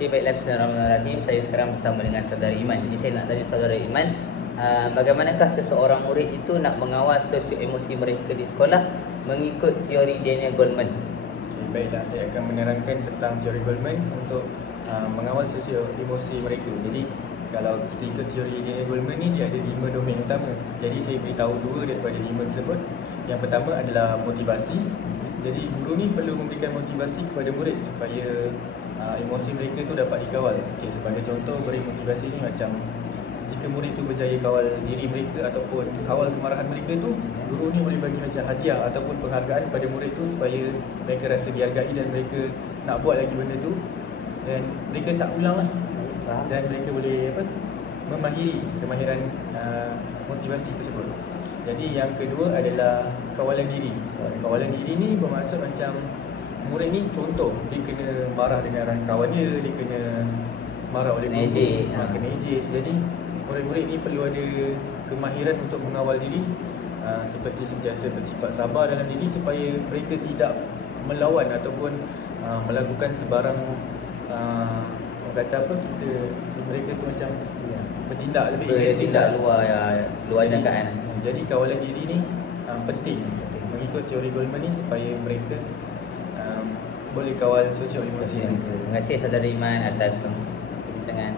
Okay, baiklah, bismillahirrahmanirrahim. Saya sekarang bersama dengan saudara Iman. Jadi saya nak tanya saudara Iman, bagaimanakah seseorang murid itu nak mengawal sosio-emosi mereka di sekolah mengikut teori Daniel Goleman? Okay, baiklah, saya akan menerangkan tentang teori Goleman untuk mengawal sosio-emosi mereka. Jadi kalau kita ikut teori Daniel Goleman ni, dia ada 5 domain utama. Jadi saya beritahu 2 daripada 5 tersebut. Yang pertama adalah motivasi. Jadi guru ni perlu memberikan motivasi kepada murid supaya emosi mereka tu dapat dikawal. Okay, sebagai contoh, beri motivasi ni macam jika murid tu berjaya kawal diri mereka ataupun kawal kemarahan mereka tu, guru ni boleh bagi macam hadiah ataupun penghargaan pada murid tu supaya mereka rasa dihargai dan mereka nak buat lagi benda tu dan mereka tak ulang lah. Dan mereka boleh memahiri kemahiran motivasi tersebut. Jadi yang kedua adalah kawalan diri. Kawalan diri ni bermaksud macam murid ni, contoh, dia kena marah dengan kawan dia kena marah oleh guru, kena ejek. Jadi murid-murid ni perlu ada kemahiran untuk mengawal diri, seperti sentiasa bersifat sabar dalam diri supaya mereka tidak melawan ataupun melakukan sebarang kata mereka tu macam bertindak lebih agresif, luar jangkaan. Jadi kawalan diri ni penting mengikut teori Goleman ni supaya mereka boleh kawal sosio emosi. Terima kasih saudara Iman atas perbincangan.